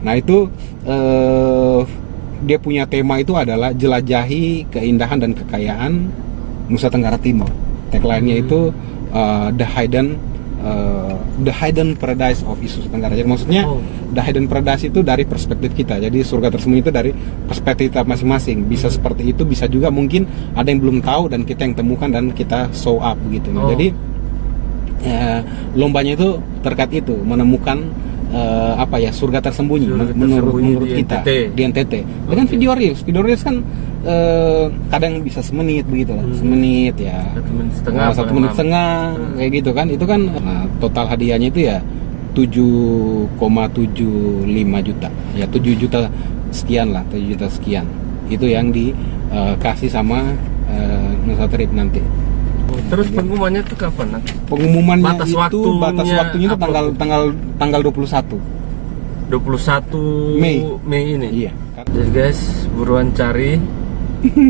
Nah itu dia punya tema itu adalah jelajahi keindahan dan kekayaan Nusa Tenggara Timur. Tagline-nya itu the hidden paradise of Nusa Tenggara. Jadi maksudnya the hidden paradise itu dari perspektif kita. Jadi surga tersembunyi itu dari perspektif kita masing-masing. Bisa seperti itu, bisa juga mungkin ada yang belum tahu dan kita yang temukan dan kita show up gitu. Jadi lombanya itu terkait itu, menemukan surga tersembunyi menurut kita di NTT dengan video reels kan kadang bisa semenit begitu lah, semenit ya, 1 menit setengah kayak gitu kan. Itu kan total hadiahnya itu ya 7,75 juta ya, 7 juta sekian lah, 7 juta sekian itu yang dikasih sama Nusa Trip nanti. Terus pengumumannya itu kapan nanti? Pengumumannya batas waktunya itu tanggal 21 Mei ini. Iya. Jadi guys, buruan cari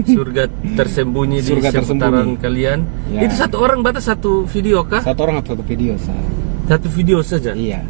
surga tersembunyi di seputaran kalian. Ya. Itu satu orang batas satu video kah? Satu orang atau satu video saja. Satu video saja? Iya.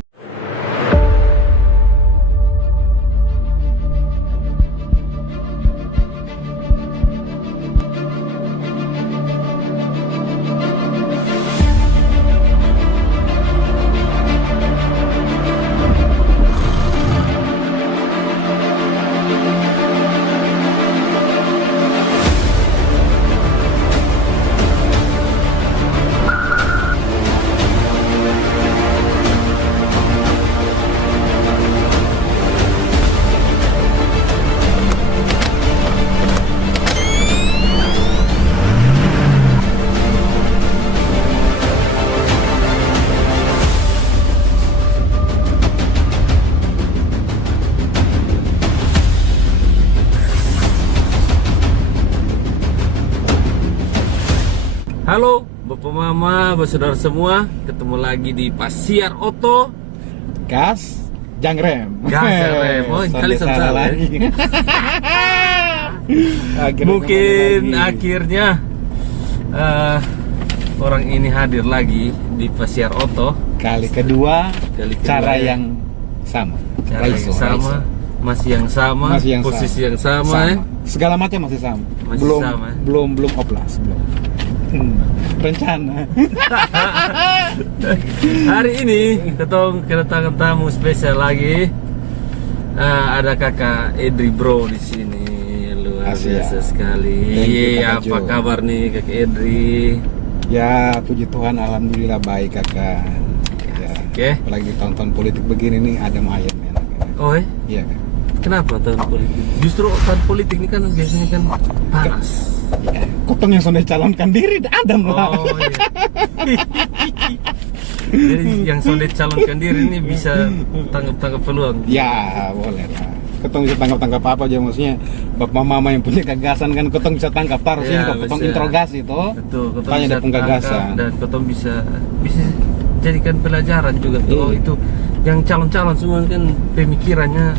Halo Bapak Mama, Saudara semua, ketemu lagi di Pasiar Oto. Gas Jangrem. Oh, kali salah lagi. Mungkin akhirnya orang ini hadir lagi di Pasiar Oto. Kali kedua cara yang sama. Masih yang sama, posisi yang sama. Segala macam masih sama. Belum oplas, belum. Rencana. Hari ini ketong kedatangan tamu spesial lagi. Ada kakak Edri Bro di sini, luar biasa sekali. Apa kabar nih kakak Edri? Ya puji Tuhan, alhamdulillah baik kakak. Ya, apalagi tahun-tahun politik begini nih adem ayem enak. Oh iya kan? Kenapa tahun politik? Justru tahun politik ini kan biasanya kan panas. Ya, kotong yang sudah calonkan diri adem lah. Oh iya. Jadi yang sudah calonkan diri ini bisa tangkap peluang. Ya boleh lah. Ketong bisa tangkap apa aja, maksudnya bapak mama yang punya gagasan kan ketong bisa tangkap taruh sini kok ketong interogasi toh. Betul, tanya ada penggagasan dan ketong bisa jadikan pelajaran juga tuh. Oh, itu yang calon-calon semua kan pemikirannya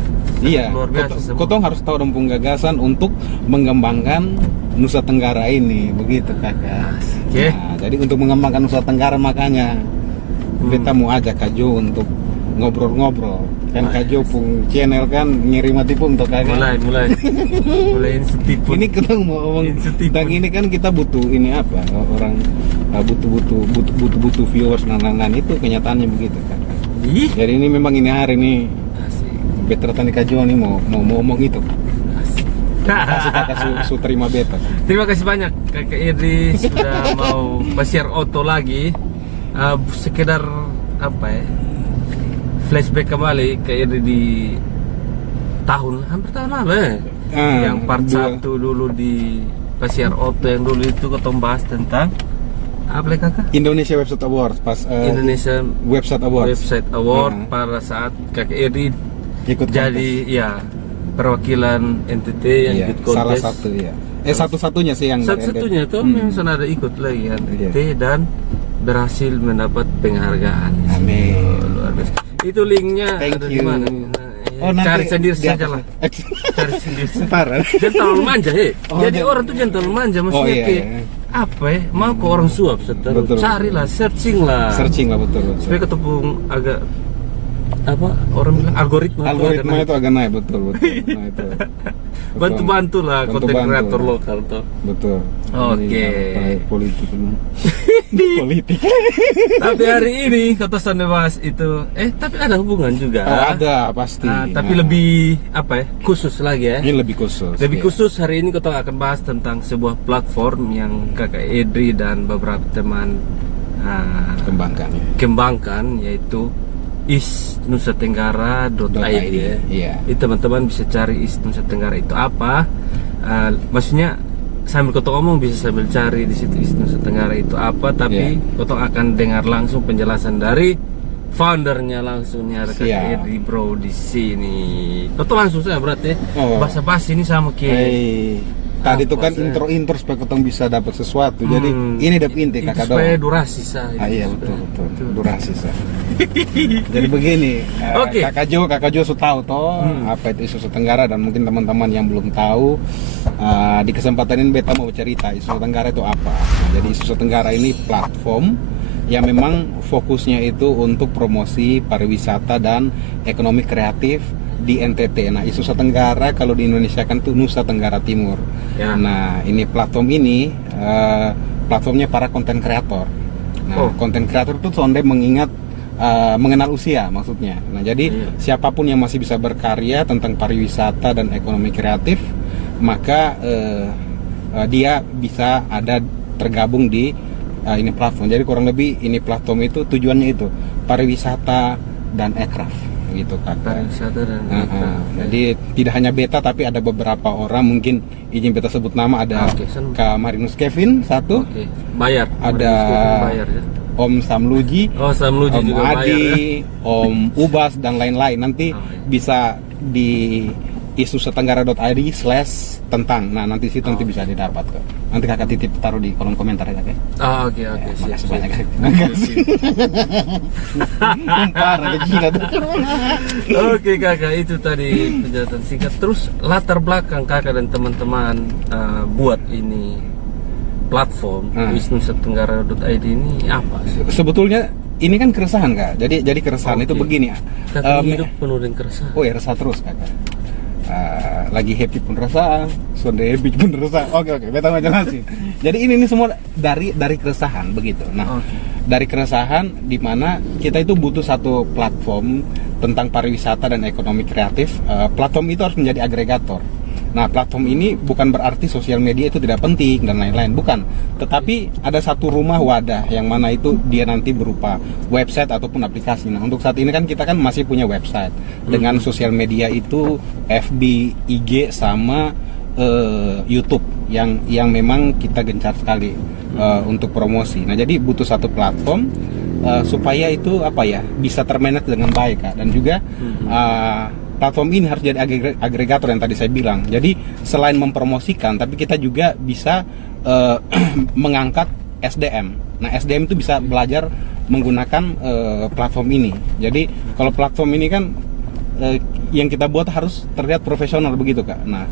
luar biasa. Ketong harus tahu dong penggagasan untuk mengembangkan Nusa Tenggara ini, begitu kakak. Nah, jadi untuk mengembangkan Nusa Tenggara makanya kita mau ajak Kak Jo untuk ngobrol-ngobrol. Kan Kak Jo pun channel kan ngirim tipu untuk kakak. Mulai tipu. Ini kita mau ngomong tentang ini kan kita butuh ini apa? Orang butuh viewers dan itu kenyataannya begitu kakak. Jadi ini memang ini hari ini better tani Kak Jo nih mau ngomong itu. Kakak terima beta. Terima kasih banyak kakak Edri sudah mau Pasiar Oto lagi. Sekedar flashback kembali ke Edri di hampir tahun lalu yang part 1 dulu di Pasiar Oto yang dulu itu ketemu bahas tentang apa kakak? Indonesia Website Awards Indonesia Website Awards pada saat kakak Edri ikut jadi perwakilan NTT yang ikut kontes. Salah satu ya. Satu-satunya sih yang satu-satunya tuh yang sana ada ikut lagi NTT dan berhasil mendapat penghargaan. Amin. Luar biasa. Itu linknya ada di mana? Cari sendiri saja lah. Cari sendiri. Jangan terlalu manja, jadi orang tuh jangan terlalu manja, maksudnya mau ke orang suap seterus. Carilah, searching lah betul. Supaya ketemu agak apa orang bilang algoritma Algoritma itu agak naik, betul. Nah itu. Bantu-bantu lah konten kreator lokal tuh. Betul. Oke. Politik politik. Tapi hari ini kata Sande bahas itu, tapi ada hubungan juga. Oh, ada pasti. Tapi lebih apa ya? Khusus lagi ya. Ini lebih khusus. Lebih khusus hari ini kita akan bahas tentang sebuah platform yang Kakak Edri dan beberapa teman kembangkan, yaitu isnusatenggara.id. Iya. Itu teman-teman bisa cari Isnusatenggara itu apa. Maksudnya sambil kotong ngomong bisa sambil cari di situ Isnusatenggara itu apa, tapi kotong akan dengar langsung penjelasan dari foundernya langsung nih, ada Kakak Edri Bro di sini. Kotong langsung saya berarti basa-basi ini sama tadi itu kan intro supaya kotong bisa dapat sesuatu. Jadi ini dapat inti Kakak doang. Supaya durasi sah. Iya betul. Durasi sah. Jadi begini, Kakak Jo sudah tahu toh apa itu Isnusatenggara, dan mungkin teman-teman yang belum tahu di kesempatan ini beta mau bercerita Isnusatenggara itu apa. Jadi Isnusatenggara ini platform yang memang fokusnya itu untuk promosi pariwisata dan ekonomi kreatif di NTT. Nah, Isnusatenggara kalau di Indonesia kan itu Nusa Tenggara Timur. Ya. Nah, ini platform ini platformnya para konten kreator. Nah, konten kreator itu sonde mengenal usia maksudnya. Nah, jadi siapapun yang masih bisa berkarya tentang pariwisata dan ekonomi kreatif, maka dia bisa ada tergabung di ini platform. Jadi kurang lebih ini platform itu tujuannya itu pariwisata dan aircraft gitu Kakak. Jadi tidak hanya beta tapi ada beberapa orang, mungkin izin beta sebut nama, ada Kak Marinus Kevin satu, bayar. Ada bayar, ya? Om Samluji, Samluji Om juga Adi, bayar, Om Ubas dan lain-lain. Nanti bisa di isnusatenggara.id/tentang. Nah, nanti situ nanti bisa didapat kok. Nanti Kakak titip taruh di kolom komentar ya Kak. Oke. Makasih banyak Kak. Makasih. Parah gila tuh. Oke Kakak, itu tadi penjelasan singkat. Terus latar belakang Kakak dan teman-teman buat ini platform isnusatenggara.id ini apa sih? Sebetulnya ini kan keresahan Kak. Jadi keresahan itu begini ya. Kakak hidup penuh dengan keresahan. Oh ya, resah terus Kakak. Lagi happy pun resah, sonde happy pun resah. Oke, beta mau jelasin. Jadi ini semua dari keresahan begitu. Nah, dari keresahan di mana kita itu butuh satu platform tentang pariwisata dan ekonomi kreatif. Platform itu harus menjadi agregator. Nah, platform ini bukan berarti sosial media itu tidak penting dan lain-lain, bukan. Tetapi ada satu rumah wadah yang mana itu dia nanti berupa website ataupun aplikasi. Nah, untuk saat ini kan kita kan masih punya website dengan sosial media itu FB, IG sama YouTube yang memang kita gencar sekali untuk promosi. Nah, jadi butuh satu platform supaya itu apa ya bisa termanage dengan baik Kak, dan juga platform ini harus jadi agregator yang tadi saya bilang. Jadi selain mempromosikan, tapi kita juga bisa mengangkat SDM. Nah, SDM itu bisa belajar menggunakan platform ini. Jadi kalau platform ini kan yang kita buat harus terlihat profesional begitu Kak. Nah,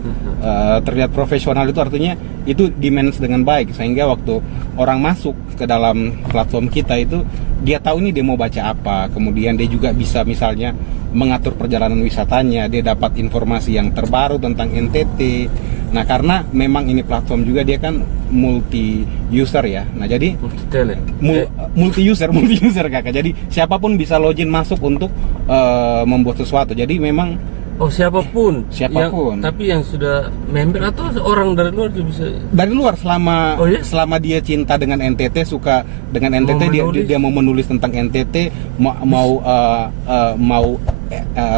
terlihat profesional itu artinya itu dimanage dengan baik, sehingga waktu orang masuk ke dalam platform kita itu dia tahu ini dia mau baca apa, kemudian dia juga bisa misalnya mengatur perjalanan wisatanya, dia dapat informasi yang terbaru tentang NTT. Nah, karena memang ini platform juga dia kan multi user ya. Nah, jadi multi user Kakak. Jadi siapapun bisa login masuk untuk membuat sesuatu. Jadi memang siapapun. Tapi yang sudah member atau orang dari luar juga bisa. Dari luar selama dia cinta dengan NTT, suka dengan NTT, dia mau menulis tentang NTT, mau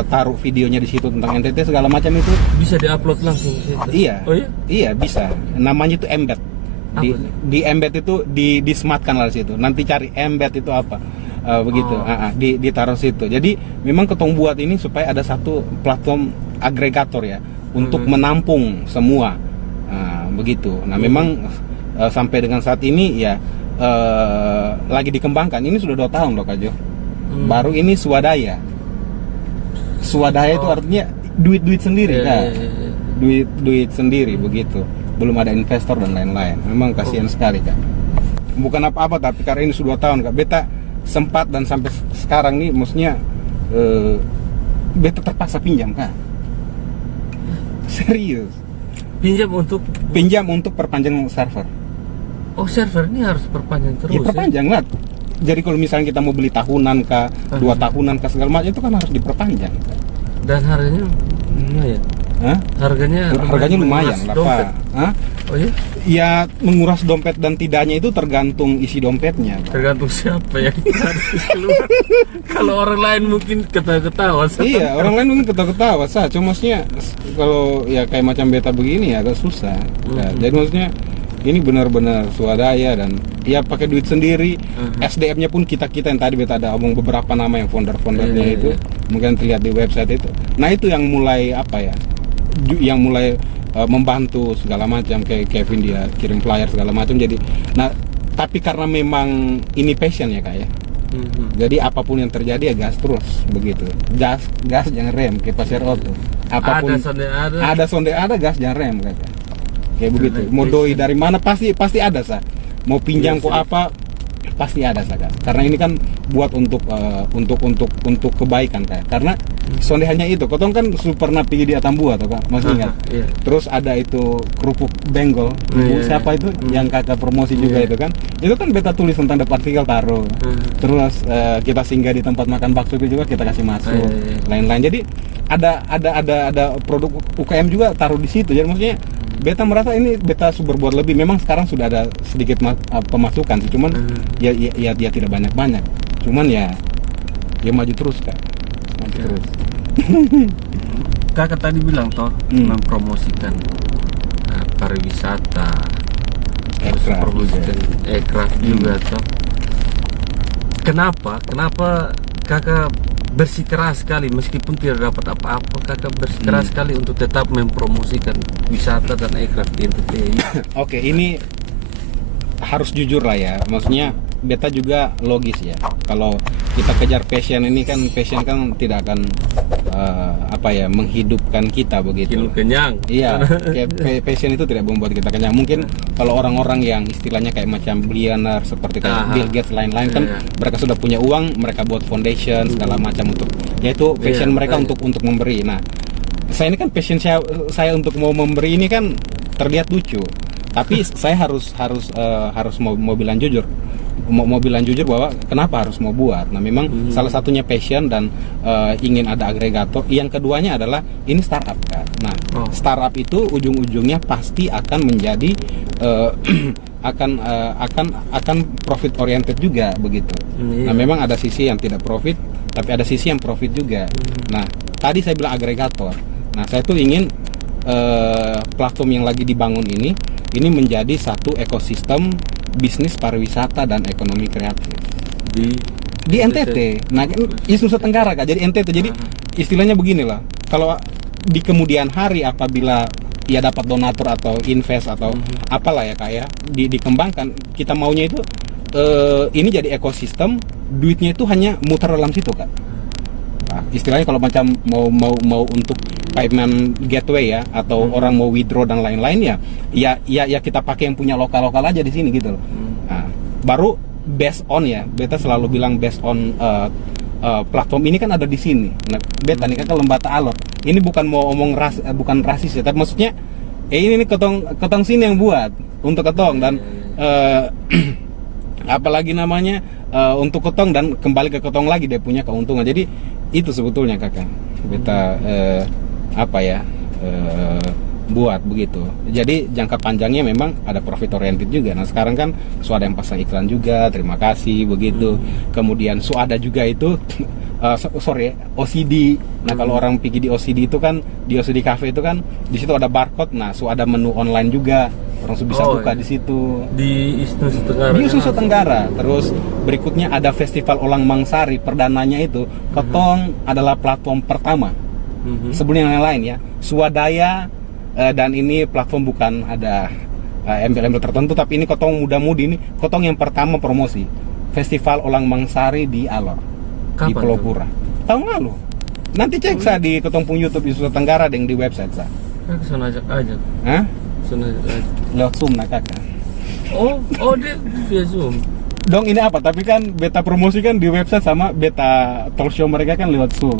taruh videonya di situ tentang NTT segala macam itu bisa diupload langsung di situ. Iya bisa. Namanya itu embed. Di embed itu disematkan lah di situ. Nanti cari embed itu apa. Begitu. Ditaruh situ. Jadi memang ketong buat ini supaya ada satu platform agregator ya untuk menampung semua. Begitu. Nah, memang sampai dengan saat ini ya lagi dikembangkan. Ini sudah 2 tahun loh Kak Jo. Baru ini swadaya. Swadaya itu artinya duit sendiri kan? Duit sendiri begitu. Belum ada investor dan lain-lain. Memang kasihan sekali Kak. Bukan apa-apa, tapi karena ini sudah 2 tahun Kak, beta sempat dan sampai sekarang nih maksudnya beta terpaksa pinjam kan. Serius. Pinjam untuk perpanjang server. Oh, server ini harus perpanjang terus. Ya perpanjang lah. Jadi kalau misalnya kita mau beli tahunan kah, 2 tahunan kah segala macam itu kan harus diperpanjang. Dan harganya lumayan. Hah? Harganya lumayan lah Pak. Hah? Oh iya? Ya menguras dompet dan tidaknya itu tergantung isi dompetnya Pak. Tergantung siapa yang harus keluar. Kalau orang lain mungkin ketawa-ketawa. Iya, orang lain mungkin ketawa-ketawa sah. Cuma maksudnya kalau ya kayak macam beta begini ya agak susah. Ya, jadi maksudnya ini benar-benar swadaya dan ya pakai duit sendiri. SDM-nya pun kita yang tadi beta ada omong beberapa nama yang founder-foundernya itu. Mungkin terlihat di website itu. Nah itu yang mulai apa ya? Yang mulai membantu segala macam, kayak Kevin dia kirim flyer segala macam. Jadi nah tapi karena memang ini passion ya Kak ya. Jadi apapun yang terjadi ya gas terus begitu. Gas jangan rem kayak pasir auto. Apapun ada sonde ada gas jangan rem kayak begitu. Mau doi dari mana pasti ada sah. Mau pinjam kok apa pasti ada sah Kak. Karena ini kan buat untuk kebaikan Kak. Karena sonde hanya itu. Kotong kan pernah pergi di Atambua tuh Kak, masih ingat? Iya. Terus ada itu kerupuk benggol. Siapa itu yang Kakak promosi juga itu kan? Itu kan beta tulis tentang the partikel taruh. Terus kita singgah di tempat makan bakso itu juga kita kasih masuk. Lain-lain. Jadi ada produk UKM juga taruh di situ. Jadi maksudnya beta merasa ini beta berbuat lebih. Memang sekarang sudah ada sedikit pemasukan sih, cuman ya tidak banyak. Cuman ya maju terus Kak. Maju terus. Kakak tadi bilang toh mempromosikan pariwisata, aircraft juga toh. Kenapa Kakak bersikeras sekali meskipun tidak dapat apa-apa, Kakak bersikeras sekali untuk tetap mempromosikan wisata dan aircraft di NTT? Oke, ini harus jujur lah ya, maksudnya beta juga logis ya. Kalau kita kejar passion ini kan, passion kan tidak akan menghidupkan kita begitu. Hidup kenyang. Iya, passion itu tidak membuat kita kenyang. Mungkin kalau orang-orang yang istilahnya kayak macam billionaire seperti kayak Bill Gates lain-lain kan, mereka sudah punya uang, mereka buat foundation segala macam untuk, yaitu passion mereka untuk memberi. Nah, saya ini kan passion saya untuk mau memberi ini kan terlihat lucu, tapi saya harus mau bilang jujur. Mau bilang jujur bahwa kenapa harus mau buat. Nah memang salah satunya passion dan ingin ada agregator. Yang keduanya adalah ini startup kan. Nah startup itu ujung-ujungnya pasti akan menjadi akan profit oriented juga begitu. Nah memang ada sisi yang tidak profit, tapi ada sisi yang profit juga. Nah tadi saya bilang agregator. Nah saya tuh ingin platform yang lagi dibangun ini menjadi satu ekosistem bisnis pariwisata dan ekonomi kreatif di NTT. Nah, di Nusa Tenggara Kak. Jadi NTT. Jadi istilahnya beginilah. Kalau di kemudian hari apabila ya dapat donatur atau invest atau apalah ya Kak ya, dikembangkan, kita maunya itu ini jadi ekosistem, duitnya itu hanya muter dalam situ Kak. Nah, istilahnya kalau macam mau untuk payment gateway ya, atau orang mau withdraw dan lain-lain ya kita pakai yang punya lokal aja di sini gitu loh. Nah, baru based on ya, beta selalu bilang based on platform ini kan ada di sini. Nah, beta nih kan Lembata Alor. Ini bukan mau omong bukan rasis ya, tapi maksudnya ini ketong sini yang buat untuk ketong dan apalagi namanya untuk ketong dan kembali ke ketong lagi dia punya keuntungan. Jadi itu sebetulnya Kakak beta buat begitu. Jadi jangka panjangnya memang ada profit oriented juga. Nah sekarang kan ada yang pasang iklan juga, terima kasih begitu. Kemudian ada juga itu OCD. Nah kalau orang pergi di OCD itu kan, di OCD Cafe itu kan di situ ada barcode. Nah ada menu online juga, orang bisa buka di situ di Nusa Tenggara. Terus berikutnya ada Festival Olang Mangsari, perdananya itu ketong adalah platform pertama. Sebelum yang lain ya, swadaya dan ini platform bukan ada embel-embel tertentu, tapi ini ketong muda-mudi ini, ketong yang pertama promosi Festival Olang Mangsari di Alor. Kapan di Pulau Pura tahun lalu. Nanti cek saya di ketong pun YouTube di Nusa Tenggara dan di website saya. Kesana ajak aja. Hah? Lewat Zoom nak Kakak. Oh dia via Zoom. dong ini apa, tapi kan beta promosi kan di website sama beta talk show mereka kan lewat Zoom.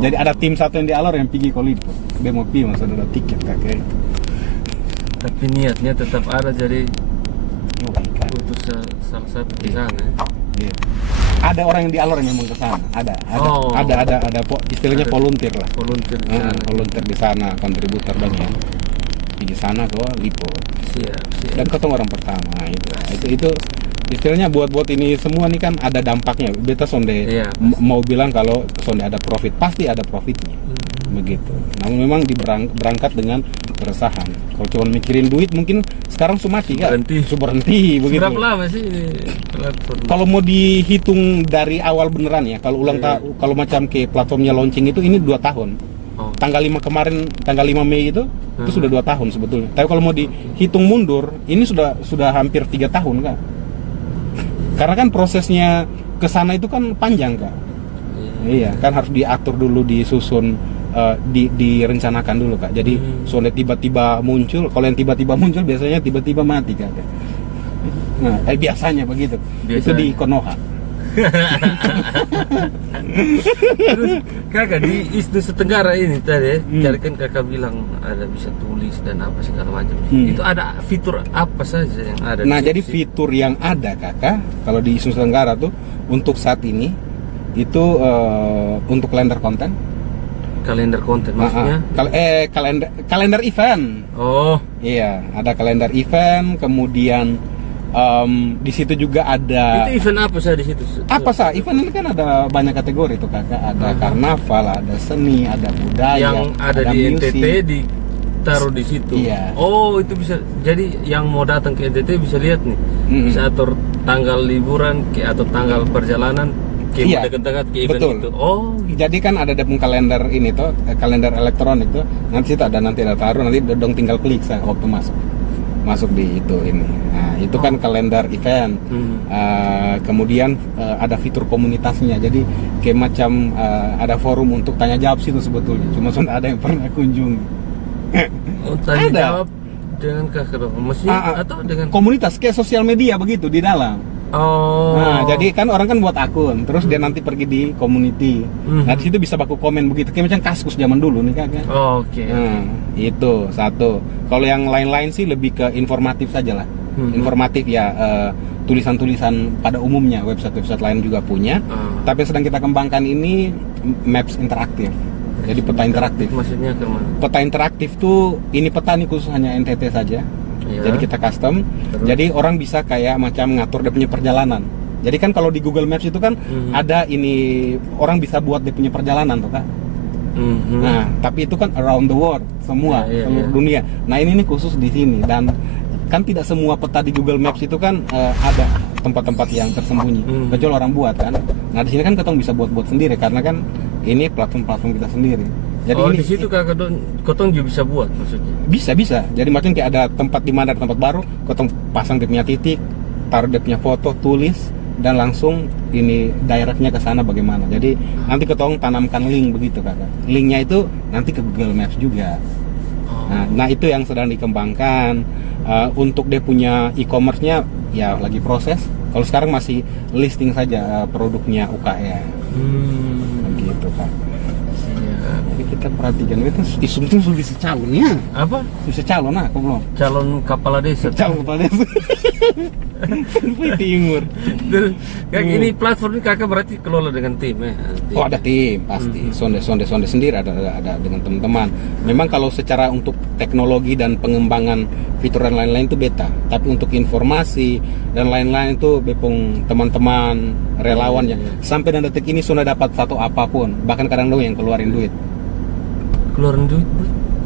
Jadi ada tim satu yang di Alor yang pergi kolipo. Dia mau pergi masa ada tiket kakek. Tapi niatnya tetap ada, jadi Oh, ikan. untuk salah satu di sana ya. Iya. Ada orang yang di Alor yang memang ke sana. Ada istilahnya volunteer lah. Volunteer di sana. Volunteer di sana, kontributor banyak. Di sana kok lipo. Siap. Dan ketemu orang pertama itu istilahnya buat ini semua nih kan ada dampaknya. Beta sonde Iya, mau bilang kalau sonde ada profit, pasti ada profitnya. Begitu. Namun memang berangkat dengan keresahan. Kalau cuma mikirin duit mungkin sekarang mati kan? Berhenti begitu. Berapa lama sih ini platform? Kalau mau dihitung dari awal beneran ya, kalau kalau macam ke platformnya launching itu ini 2 tahun. Tanggal 5 kemarin, tanggal 5 Mei itu sudah 2 tahun sebetulnya. Tapi kalau mau dihitung mundur, ini sudah hampir 3 tahun Kak. Karena kan prosesnya ke sana itu kan panjang Kak. Iya, kan harus diatur dulu, disusun, direncanakan dulu Kak. Jadi soalnya tiba-tiba muncul, kalau yang tiba-tiba muncul biasanya tiba-tiba mati Kak. Nah, biasanya begitu. Itu di Konoha. Terus kakak di Nusa Tenggara ini tadi jadi kan kakak bilang ada bisa tulis dan apa segala macam. Itu ada fitur apa saja yang ada? Nah, jadi fitur yang ada Kakak kalau di Nusa Tenggara tuh untuk saat ini itu untuk kalender konten. Kalender konten maksudnya? Kalender event. Oh. Iya, ada kalender event, kemudian di situ juga ada. Itu event apa sih di situ? Apa sih? Event ini kan ada banyak kategori tuh Kakak. Ada karnaval, ada seni, ada budaya, yang ada di musik. NTT ditaruh di situ. Iya. Oh, itu bisa. Jadi yang mau datang ke NTT bisa lihat nih. Bisa atur tanggal liburan atau tanggal perjalanan ke dekat-dekat ke event itu. Oh. Jadi kan ada kalender ini tuh, kalender elektronik tuh. Nanti situ ada taruh, nanti dong tinggal klik saya waktu masuk di itu ini. Nah, itu kan kalender event. Kemudian ada fitur komunitasnya. Jadi kayak macam ada forum untuk tanya jawab situ sebetulnya. Cuma sudah ada yang pernah kunjungi. Oh, tanya jawab dengan kakak maksudnya atau dengan komunitas kayak sosial media begitu di dalam. Oh. Nah, jadi kan orang kan buat akun, terus dia nanti pergi di community. Nah, di situ bisa baku komen begitu, kayak macam Kaskus zaman dulu nih Kak. Oke. Nah, itu satu. Kalau yang lain-lain sih lebih ke informatif saja lah. Informatif ya, tulisan-tulisan pada umumnya website-website lain juga punya. Tapi yang sedang kita kembangkan ini maps interaktif. Jadi peta interaktif. Maksudnya kemana? Peta interaktif tuh ini peta nih khusus hanya NTT saja. Ya. Jadi kita custom. Terus? Jadi orang bisa kayak macam ngatur dia punya perjalanan. Jadi kan kalau di Google Maps itu kan ada ini orang bisa buat dia punya perjalanan tuh Kak. Nah, tapi itu kan around the world, semua seluruh dunia. Nah, ini nih khusus di sini dan kan tidak semua peta di Google Maps itu kan ada tempat-tempat yang tersembunyi. Kecuali orang buat kan. Nah, di sini kan kita bisa buat sendiri karena kan ini platform kita sendiri. Jadi di situ kotong juga bisa buat maksudnya? Bisa. Jadi macam kayak ada tempat di mana tempat baru, kotong pasang dia punya titik, taruh dia punya foto, tulis, dan langsung ini directnya ke sana bagaimana. Jadi nanti kotong tanamkan link begitu Kakak. Linknya itu nanti ke Google Maps juga. Nah itu yang sedang dikembangkan. Untuk dia punya e-commerce-nya ya lagi proses. Kalau sekarang masih listing saja produknya UKM. Begitu Kak. Jadi kita perhatikan itu isu itu sudah bisa calon ya. Apa? Bisa calon aku belum. Calon kepala desa. Calon kepala desa. Timur. Kayak ini platform ini kakak berarti kelola dengan tim ya? Oh ada tim pasti. Sonde sendiri ada dengan teman-teman. Memang kalau secara untuk teknologi dan pengembangan fitur dan lain-lain itu beta. Tapi untuk informasi dan lain-lain itu bepung teman-teman relawan ya. Sampai dan detik ini sudah dapat satu apapun. Bahkan kadang dong yang keluarin duit. Keluarin duit?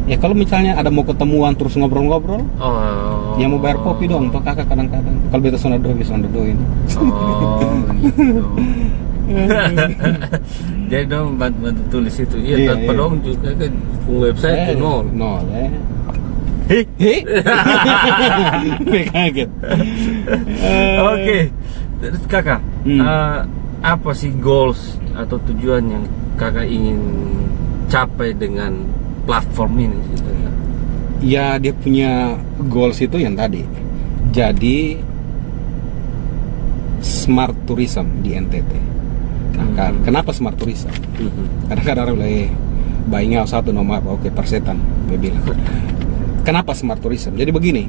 Ya kalau misalnya ada mau ketemuan terus ngobrol-ngobrol, ya mau bayar kopi dong, tuh kakak kadang-kadang. Kalau beta sonda doin. Oh, gitu. Jadi dong bantu tulis itu. Iya, tanpa dong juga kan website itu nol ya. Kaget. Oke. Terus kakak, apa sih goals atau tujuan yang kakak ingin capai dengan platform ini? Ya dia punya goals itu yang tadi. Jadi smart tourism di NTT. Nah, kenapa smart tourism? Kadang-kadang orang bilang, bayinya satu nomor apa? Oke, persetan, gue bilang. Kenapa smart tourism? Jadi begini,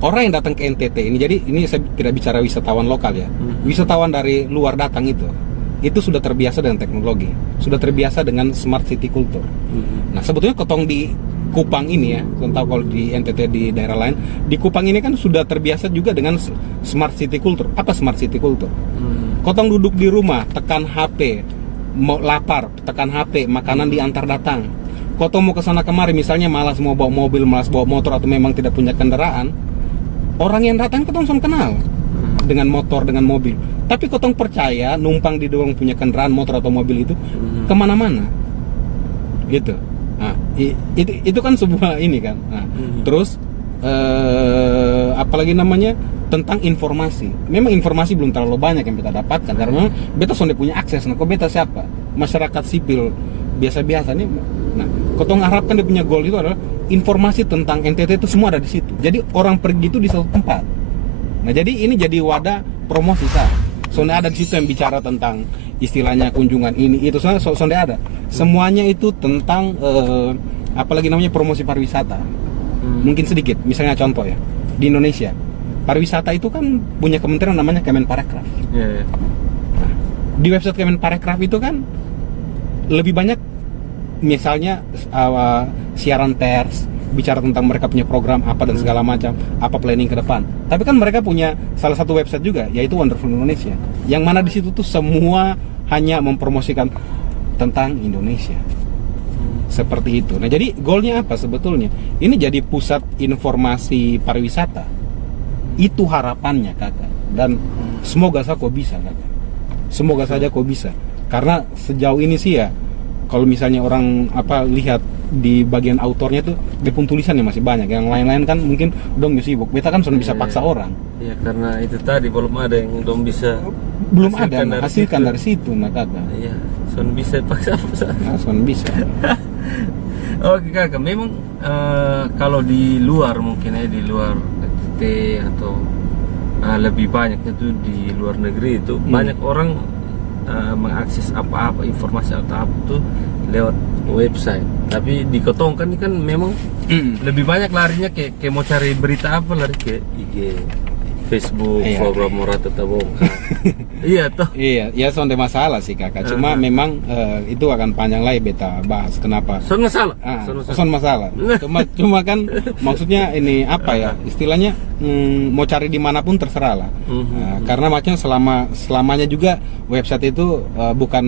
orang yang datang ke NTT ini, jadi ini saya tidak bicara wisatawan lokal ya, wisatawan dari luar datang itu sudah terbiasa dengan teknologi, sudah terbiasa dengan smart city culture. Nah, sebetulnya ketong di Kupang ini ya, tahu kalau di NTT di daerah lain, di Kupang ini kan sudah terbiasa juga dengan smart city culture. Apa smart city culture? Kotong duduk di rumah, tekan HP, mau lapar, tekan HP, makanan diantar datang. Kotong mau kesana kemari, misalnya malas mau bawa mobil, malas bawa motor, atau memang tidak punya kendaraan, orang yang datang kotong langsung kenal dengan motor, dengan mobil. Tapi kotong percaya numpang di doang punya kendaraan, motor atau mobil itu kemana-mana, gitu. Nah, itu kan sebuah ini kan. Nah, terus apalagi namanya tentang informasi. Memang informasi belum terlalu banyak yang kita dapatkan karena beta sudah punya akses. Nah, kok beta siapa? Masyarakat sipil biasa-biasa nih. Nah, kotong harapkan dia punya goal itu adalah informasi tentang NTT itu semua ada di situ. Jadi orang pergi itu di satu tempat. Nah, jadi ini jadi wadah promosi sah. Soalnya ada di situ yang bicara tentang istilahnya kunjungan ini itu soalnya ada. Semuanya itu tentang apalagi namanya promosi pariwisata. Mungkin sedikit, misalnya contoh ya, di Indonesia pariwisata itu kan punya kementerian namanya Kemenparekraf. Nah, di website Kemenparekraf itu kan lebih banyak misalnya siaran pers, bicara tentang mereka punya program apa dan segala macam, apa planning ke depan. Tapi kan mereka punya salah satu website juga, yaitu Wonderful Indonesia, yang mana di situ tuh semua hanya mempromosikan tentang Indonesia. Seperti itu. Nah, jadi goalnya apa sebetulnya? Ini jadi pusat informasi pariwisata. Itu harapannya, kakak. Dan semoga saja kok bisa, kakak. Semoga saja kok bisa. Karena sejauh ini sih ya, kalau misalnya orang lihat di bagian autornya tuh di pun tulisannya masih banyak. Yang lain-lain kan mungkin dong sibuk. Beta kan sudah bisa paksa orang. Ya karena itu tadi belum ada yang dong bisa hasilkan dari situ, nah kakak. Iya, son bisa paksa. Son bisa. Oke kakak, memang kalau di luar mungkin di luar NTT atau lebih banyak itu di luar negeri itu banyak orang mengakses apa-apa informasi atau apa itu lewat website. Tapi di Kotong kan ini kan memang lebih banyak larinya ke mau cari berita apa, lari ke IG, Facebook, program Morata Tabongka. Iya toh. Iya, ya sonde masalah sih kakak. Cuma memang itu akan panjang lagi beta bahas kenapa. Son masalah. Son masalah. Cuma kan maksudnya ini apa ya? Istilahnya mau cari dimanapun terserah lah. Karena makanya selamanya juga website itu bukan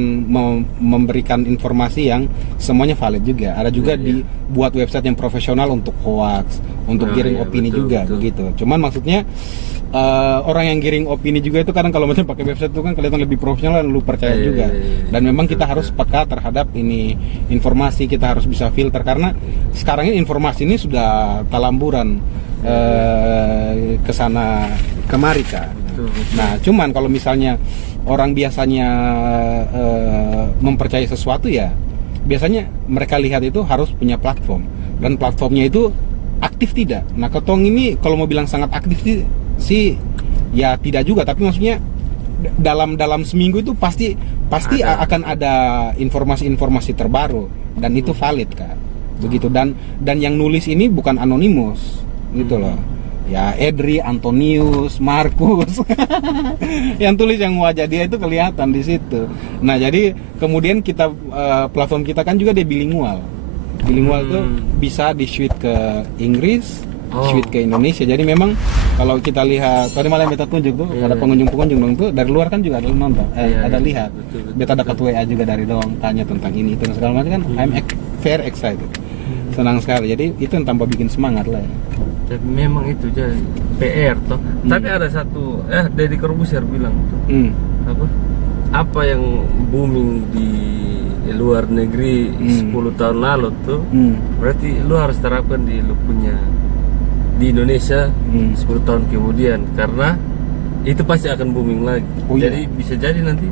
memberikan informasi yang semuanya valid juga. Ada juga dibuat website yang profesional untuk hoax, untuk giring opini juga begitu. Cuman maksudnya orang yang giring opini juga itu kadang kalau macam pakai website itu kan kelihatan lebih profesional dan lu percaya juga. Dan memang kita harus peka terhadap ini informasi, kita harus bisa filter karena sekarang ini informasi ini sudah talamburan ke sana kemari kan. Nah, cuman kalau misalnya orang biasanya mempercayai sesuatu ya biasanya mereka lihat itu harus punya platform dan platformnya itu aktif tidak. Nah, Kotong ini kalau mau bilang sangat aktif sih ya tidak juga, tapi maksudnya dalam seminggu itu pasti akan ada informasi-informasi terbaru dan itu valid kan begitu. Dan yang nulis ini bukan anonimus gitu loh ya, Edri, Antonius, Markus yang tulis, yang wajah dia itu kelihatan di situ. Nah, jadi kemudian kita platform kita kan juga dia bilingual tuh bisa di switch ke Inggris, switch ke Indonesia. Jadi memang kalau kita lihat tadi malam beta tunjuk tuh ada pengunjung tuh dari luar kan juga ada nonton, ada lihat. Beta dapat WA juga dari dong tanya tentang ini itu dan segala macam kan. I'm very excited, senang sekali. Jadi itu yang tambah bikin semangat lah ya. Tapi memang itu jadi PR toh. Tapi ada satu Deddy Corbuzier bilang tuh apa yang booming di luar negeri 10 tahun lalu tuh berarti lu harus terapkan di lu punya di Indonesia 10 tahun kemudian, karena itu pasti akan booming lagi. Jadi bisa jadi nanti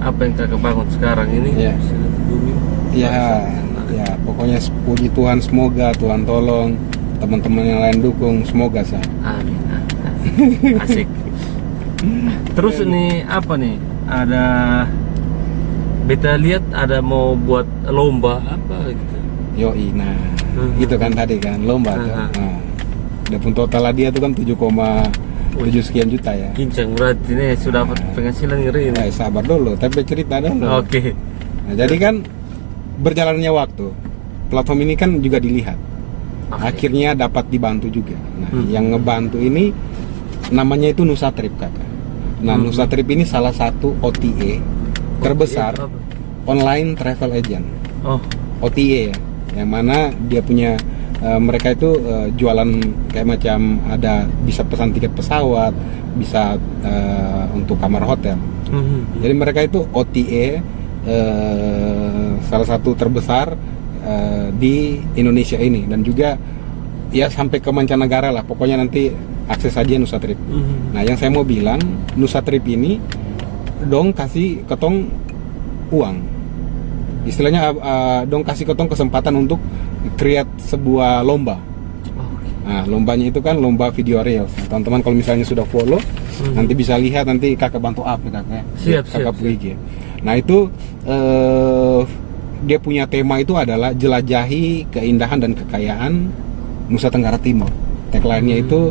apa yang kakak bangun sekarang ini bisa booming. Ya pokoknya puji Tuhan, semoga Tuhan tolong, teman-teman yang lain dukung, semoga sah. Amin. Asik. Terus ini apa nih? Ada beta lihat ada mau buat lomba apa gitu. Yoi, nah itu kan tadi kan lomba tuh. Nah, adapun total dia tuh kan 7,7 sekian juta ya. Kincang berarti nih sudah dapat penghasilan ngeri ini. Sabar dulu, tapi cerita dulu. Oke. Nah, jadi kan berjalannya waktu, platform ini kan juga dilihat. Akhirnya dapat dibantu juga. Nah, yang ngebantu ini namanya itu Nusatrip, kakak. Nah, Nusatrip ini salah satu OTA terbesar online travel agent. OTA ya, yang mana dia punya mereka itu jualan kayak macam ada bisa pesan tiket pesawat, bisa untuk kamar hotel. Jadi mereka itu OTA salah satu terbesar di Indonesia ini, dan juga ya sampai ke mancanegara lah. Pokoknya nanti akses aja Nusatrip. Nah, yang saya mau bilang, Nusatrip ini dong kasih ketong uang, istilahnya dong kasih ketong kesempatan untuk create sebuah lomba. Nah, lombanya itu kan lomba video reels. Teman-teman kalau misalnya sudah follow, nanti bisa lihat, nanti kakak bantu up ya kakak. Kakak IG. Nah, itu dia punya tema itu adalah jelajahi keindahan dan kekayaan Nusa Tenggara Timur. Tagline-nya itu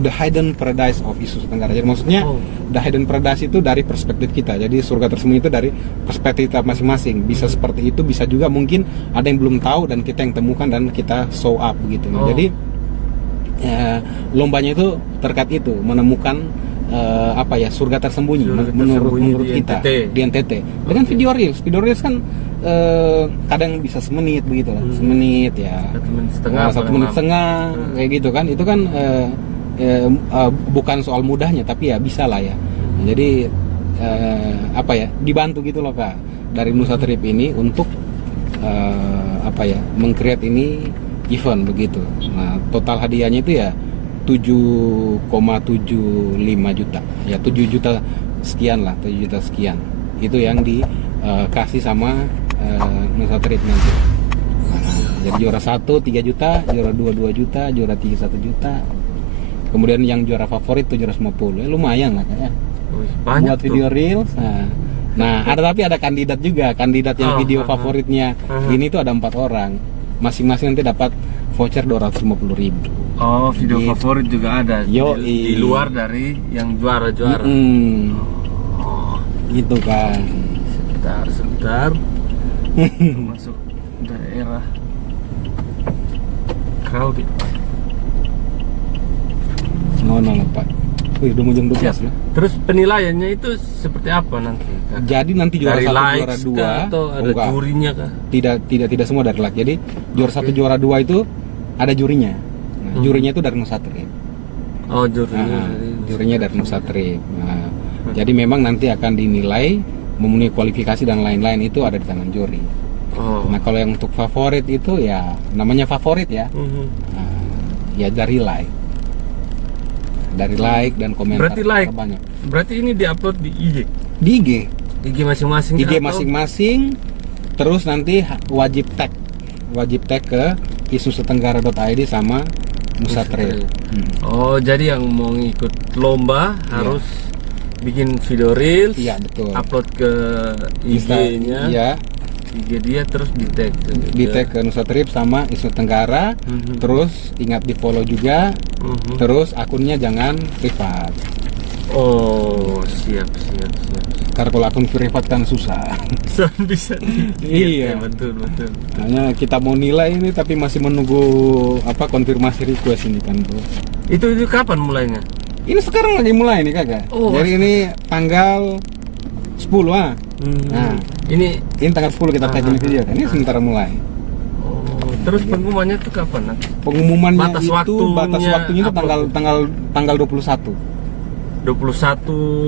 the hidden paradise of Nusa Tenggara. Jadi maksudnya the hidden paradise itu dari perspektif kita. Jadi surga tersembunyi itu dari perspektif kita masing-masing. Bisa seperti itu, bisa juga mungkin ada yang belum tahu dan kita yang temukan dan kita show up gitu. Jadi lombanya itu terkait itu, menemukan surga tersembunyi menurut kita di NTT dengan video reels kan kadang bisa semenit begitu lah, semenit ya, 1 menit setengah kayak gitu kan. Itu kan bukan soal mudahnya, tapi ya bisa lah ya. Jadi dibantu gitu loh kak dari Nusatrip ini untuk meng-create ini event begitu. Nah, total hadiahnya itu ya 7,75 juta ya, 7 juta sekian lah, 7 juta sekian itu yang dikasih sama Nusatrip nanti. Jadi juara 1 3 juta, juara 2 2 juta, juara 3 1 juta, kemudian yang juara favorit 750. Lumayan lah kayak buat video reels. Nah tapi ada kandidat juga, kandidat yang video favoritnya ini tuh ada 4 orang, masing-masing nanti dapat voucher 250.000. Video favorit juga ada. Di luar dari yang juara-juara. Gitu kan. Sebentar. Masuk daerah crowded. No Pak. Udah mau jam 12 ya. Terus penilaiannya itu seperti apa nanti? Jadi nanti juara 1 juara 2 atau ada jurinya kah? Tidak semua dari like. Jadi juara 1 juara 2 itu ada jurinya. Nah, jurinya itu dari Nusatrip. Jurinya dari Nusatrip. Nah, jadi memang nanti akan dinilai memenuhi kualifikasi dan lain-lain, itu ada di tangan juri. Nah, kalau yang untuk favorit itu ya namanya favorit ya. Ya dari like. Dari like dan komentar. Berarti banyak. Berarti ini diupload di IG. Di IG. IG masing-masing. IG masing-masing. Terus nanti wajib tag ke isusetenggara.id sama Nusatrip. Jadi yang mau ikut lomba harus bikin video reels. Iya, betul. Upload ke IG-nya. Iya. IG dia terus di tag ke Nusatrip sama Isu Tenggara. Terus ingat di follow juga. Terus akunnya jangan privat. Siap. Karena kalau akun privat kan susah. Bisa. Iya, betul. Hanya kita mau nilai ini tapi masih menunggu konfirmasi request ini kan, bro. Itu kapan mulainya? Ini sekarang lagi mulai nih kakak. Jadi ini tanggal 10 Nah, ini tanggal 10 kita tag ini video kan. Ini sementara mulai. Terus pengumumannya tuh kapan nanti? Pengumumannya batas waktunya itu tanggal 21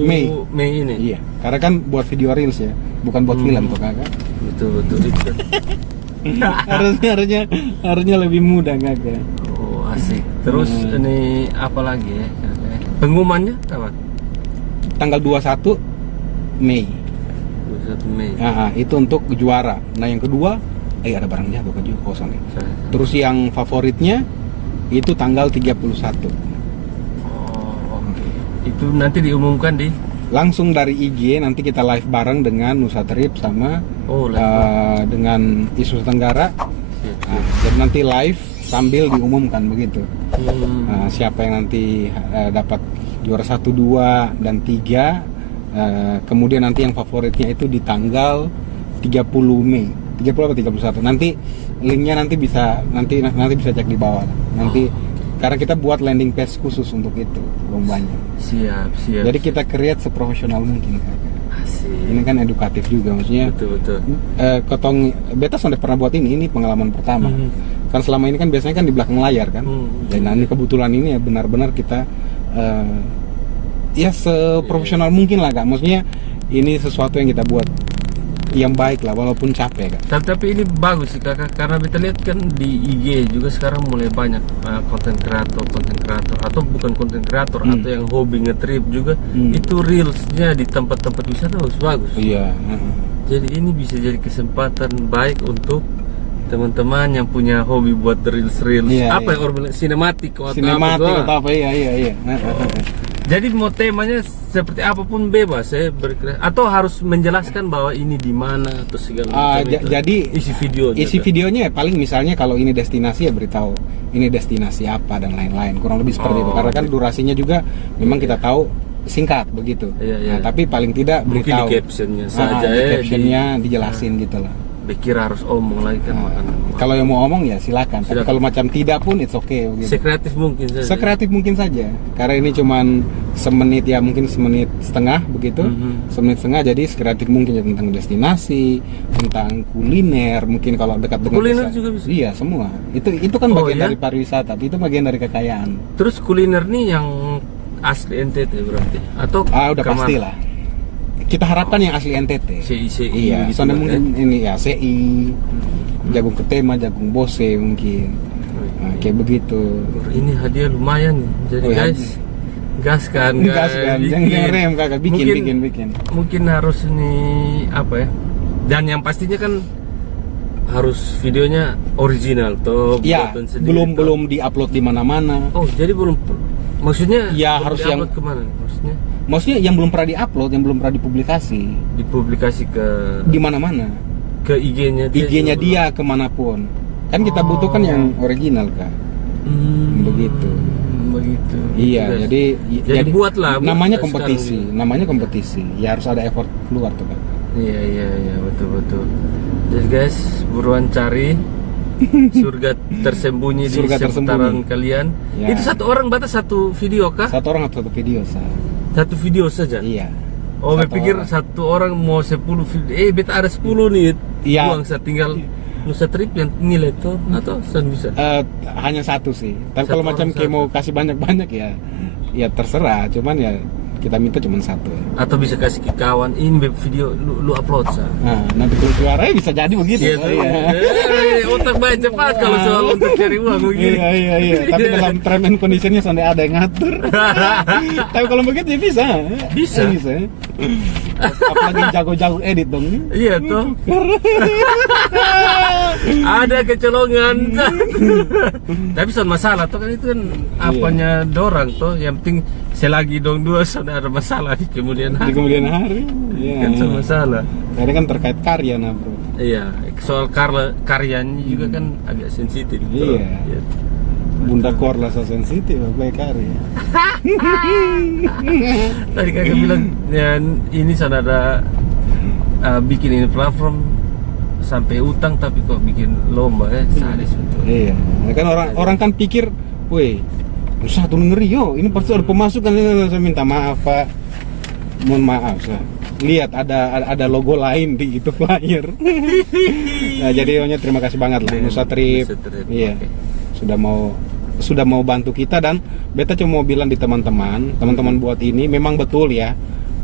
Mei ini. Iya, karena kan buat video reels ya, bukan buat film tuh kakak. Betul. harusnya lebih mudah kakak. Asik. Terus ini apa lagi ya? Pengumumannya kapan? Tanggal 21 Mei. 21 Mei. Itu untuk juara. Nah, yang kedua, ada barang jatuh kan juga kosong nih. Terus yang favoritnya itu tanggal 31. Itu nanti diumumkan di langsung dari IG, nanti kita live bareng dengan Nusa Trip sama dengan Isu Tenggara. Jadi nanti live sambil diumumkan begitu. Siapa yang nanti dapat juara 1, 2, dan 3. Kemudian nanti yang favoritnya itu di tanggal 30 Mei 30 atau 31. Nanti linknya nanti bisa cek di bawah nanti. Karena kita buat landing page khusus untuk itu lombanya. Siap. Jadi kita create seprofesional mungkin. Asik. Ini kan edukatif juga, maksudnya. Betul. Kotong beta sudah pernah buat ini pengalaman pertama. Kan selama ini kan biasanya kan di belakang layar kan. Dan ini kebetulan ini ya benar-benar kita ya seprofesional mungkin lah Kak. Maksudnya ini sesuatu yang kita buat yang baik lah walaupun capek Kak. Tapi ini bagus sih Kakak, karena kita lihat kan di IG juga sekarang mulai banyak konten kreator atau bukan konten kreator atau yang hobi nge-trip juga itu reelsnya di tempat-tempat wisata bagus. Iya. Jadi ini bisa jadi kesempatan baik untuk teman-teman yang punya hobi buat reels. Iya. Sinematik atau apa? Iya. Jadi mau temanya seperti apapun bebas ya atau harus menjelaskan bahwa ini di mana atau segala macam. Jadi isi videonya ya paling misalnya kalau ini destinasi ya beritahu ini destinasi apa dan lain-lain, kurang lebih seperti itu. Karena kan durasinya juga memang kita tahu singkat begitu. Nah, tapi paling tidak beritahu. Mungkin di captionnya saja di captionnya dijelasin gitu lah. Kira harus omong lagi kan kalau yang mau omong ya silakan. Tapi kalau macam tidak pun it's okay begitu. Sekreatif mungkin saja. Karena ini cuman semenit ya, mungkin semenit setengah begitu. Semenit setengah, jadi sekreatif mungkin ya, tentang destinasi, tentang kuliner, mungkin kalau dekat dengan kuliner juga bisa. Iya, semua. Itu kan bagian dari pariwisata, itu bagian dari kekayaan. Terus kuliner nih yang asli NTT berarti atau udah pastilah. Kita harapkan yang asli NTT. CI iya, gitu soalnya mungkin ini ya CI, jagung ketema, jagung bose mungkin. Nah, kayak begitu. Ini hadiah lumayan nih. Jadi guys, gaskan. Jangan rem Kakak, bikin. Mungkin harus ini apa ya? Dan yang pastinya kan harus videonya original tuh. Ya, belum diupload di mana-mana. Oh, jadi belum. Maksudnya ya harus yang kemana? Maksudnya yang belum pernah diupload, yang belum pernah dipublikasi ke di mana-mana, ke IG-nya dia kemanapun. Kan kita butuhkan yang original Kak. Begitu. Iya, jadi buatlah. Namanya kompetisi. Ya harus ada effort keluar tuh Kak. Iya, betul. Jadi guys, buruan cari surga tersembunyi di seputaran kalian. Ya. Itu satu orang batas satu video kah? Satu orang atau satu video saja. Satu video saja? Iya. Oh, saya pikir satu orang mau 10 video. Beta ada 10 nih. Iya. Buang saya tinggal Nusa Trip yang nilai tuh atau bisa? Hanya satu sih. Tapi kalau macam kayak mau kasih banyak-banyak ya terserah. Cuman ya kita minta cuma satu ya. Atau bisa kasih ke kawan, ini video lu upload sah. Nah, nanti kalau suaranya bisa jadi begitu. Iya. Otak banyak cepat kalau soal untuk cari uang begini. Iya. Tapi dalam term and conditionnya sampai ada yang ngatur. Tapi kalau begitu ya bisa. Apalagi jago-jago edit dong. Iya toh. Ada kecolongan. Tapi soal masalah toh kan itu kan apanya dorang toh. Yang penting selagi dong dua sudah ada masalah di kemudian hari. Iya. Kan soal masalah. Karena kan terkait karya bro. Iya, soal karyanya juga kan agak sensitif. Iya. Bunda Korla so sensitif apa karya. Tadi kakak bilang ya, ini sudah ada bikin ini platform sampai utang tapi kok bikin lomba ya sadis betul. Iya. Kan orang kan pikir, weh, satu ngeri ini pasti ada pemasukan. Saya minta maaf Pak. Mohon maaf saya. Lihat ada logo lain di itu flyer. Nah, jadi terima kasih banget lah Nusa Trip. Iya. Sudah mau bantu kita, dan beta cuma mau bilang di teman-teman buat ini memang betul ya.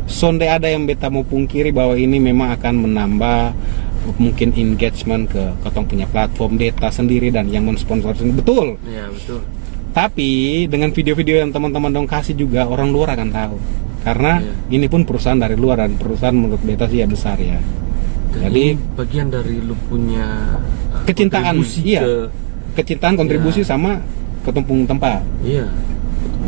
Sonde ada yang beta mau pungkiri bahwa ini memang akan menambah mungkin engagement ke ketong punya platform data sendiri dan yang mensponsor sendiri. Betul. Iya, betul. Tapi dengan video-video yang teman-teman dong kasih juga orang luar akan tahu. Karena ini pun perusahaan dari luar, dan perusahaan menurut beta sih ya besar ya. Jadi bagian dari lu punya kecintaan, kecintaan kontribusi sama ketumpung tempat. Iya.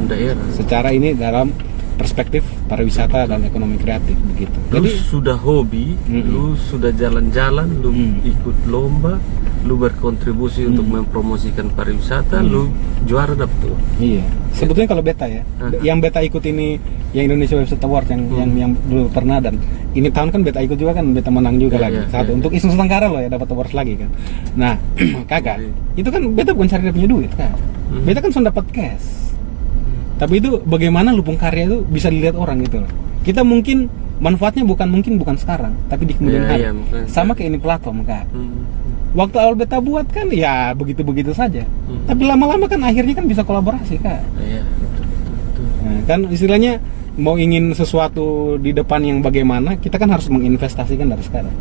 Daerah. Secara ini dalam perspektif pariwisata dan ekonomi kreatif begitu. Lu sudah hobi, lu sudah jalan-jalan, lu ikut lomba, lu berkontribusi untuk mempromosikan pariwisata, lu juara dapet tuh. Iya. Sebetulnya kalau beta ya, yang beta ikut ini yang Indonesia Website Award yang dulu pernah, dan ini tahun kan beta ikut juga kan, beta menang juga lagi satu untuk Isnu Tenggara loh ya, dapat awards lagi kan. Nah, kakak, itu kan beta bukan cari dia punya duit kan. Beta kan sudah dapat cash. Tapi itu bagaimana Lupung Karya itu bisa dilihat orang gitu loh. Kita mungkin manfaatnya bukan sekarang, tapi di kemudian hari. Sama kayak ini platform kak. Waktu awal beta buat kan ya begitu-begitu saja. Tapi lama-lama kan akhirnya kan bisa kolaborasi kak. Nah, kan istilahnya mau ingin sesuatu di depan yang bagaimana, kita kan harus menginvestasikan dari sekarang.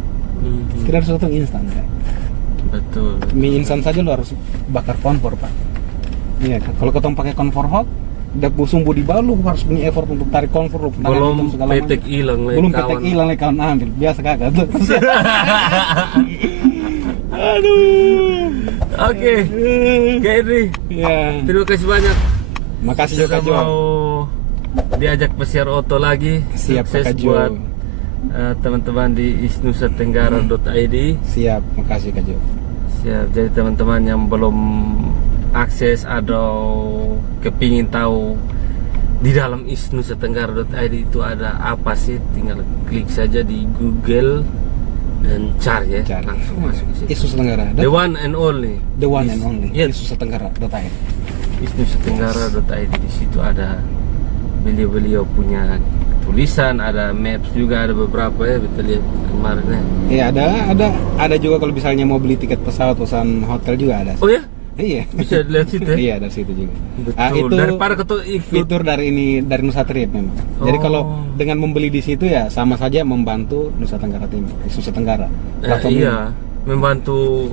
Tidak harus sesuatu instan kak. Betul. Mie instan saja lo harus bakar konfor pak. Iya kan. Kalau ketong pakai konfor hot, udah sumbu di bawah, lu harus punya effort untuk tarik konfor, belum petek hilang, belum petek hilang nih kawan ambil biasa kagak tuh. Aduh. Oke, Henry. Ya. Terima kasih banyak. Makasih juga Jo. Mau diajak pesiar oto lagi. Siap Sukses buat teman-teman di isnusatenggara.id. Siap, makasih Kak Jo. Siap. Jadi teman-teman yang belum akses atau kepingin tahu di dalam isnusatenggara.id itu ada apa sih, tinggal klik saja di Google dan cari ya, langsung masuk ke situ. Isnusa Tenggara. The one and only. The one and only. Yes. Isnusatenggara.id. Isnusatenggara.id, di situ ada beliau-beliau punya tulisan, ada maps juga, ada beberapa ya, kita lihat kemarin ya. Iya, ada juga kalau misalnya mau beli tiket pesawat, pesan hotel juga ada. Oh ya? Iya. Bisa dilihat situ ya? Iya, dari situ juga. Betul. Itu daripada ketua ikut fitur dari Nusa Trip memang. Jadi kalau dengan membeli di situ ya sama saja membantu Nusa Tenggara Timur, Nusa Tenggara. Iya, membantu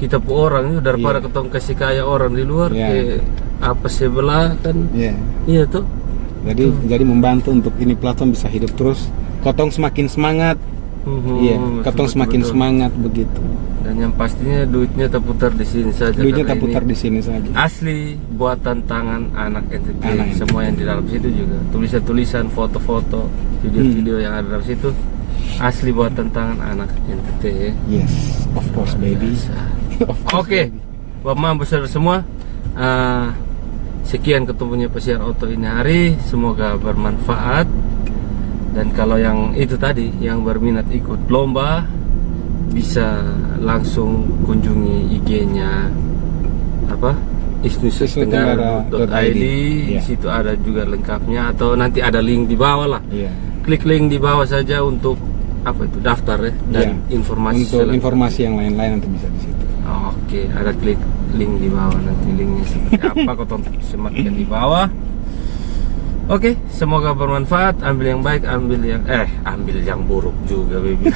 kita orang daripada ketong kasih kaya orang di luar ke apa sebelah kan. Iya tuh. Jadi membantu untuk ini platform bisa hidup terus. Kotong semakin semangat. Iya, kotong semakin semangat begitu. Dan yang pastinya duitnya terputar di sini saja. Duitnya terputar di sini saja. Asli buatan tangan anak NTT. Semua yang di dalam situ juga. Tulisan-tulisan, foto-foto, video-video yang ada dalam situ asli buatan tangan anak NTT ya. Yes, of course baby. Oke, Bapak Mampu saudara semua. Sekian ketemunya pesiar oto ini hari. Semoga bermanfaat. Dan kalau yang itu tadi, yang berminat ikut lomba, bisa langsung kunjungi IG-nya apa? isnusatenggara.id. Di situ ada juga lengkapnya, atau nanti ada link di bawah lah. Klik link di bawah saja untuk apa itu, daftar ya, dan informasi untuk informasi yang lain-lain nanti bisa di situ. Oke, ada klik link di bawah, nanti linknya seperti apa kau sematkan di bawah. Oke, semoga bermanfaat. Ambil yang baik, ambil yang buruk juga, baby.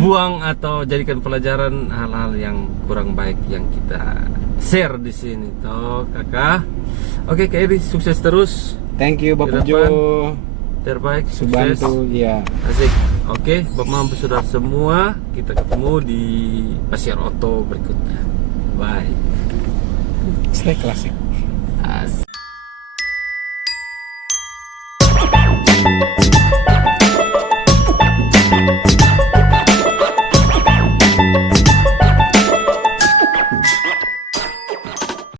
Buang atau jadikan pelajaran hal-hal yang kurang baik yang kita share di sini, toh kakak. Oke, Kak Eri, sukses terus. Thank you, Bapak Jo. Terbaik, sukses. Bantu, ya. Asik. Oke, Bapak Mampu saudara semua, kita ketemu di Pesiar Oto berikutnya. Bye. Stay classic. Asik.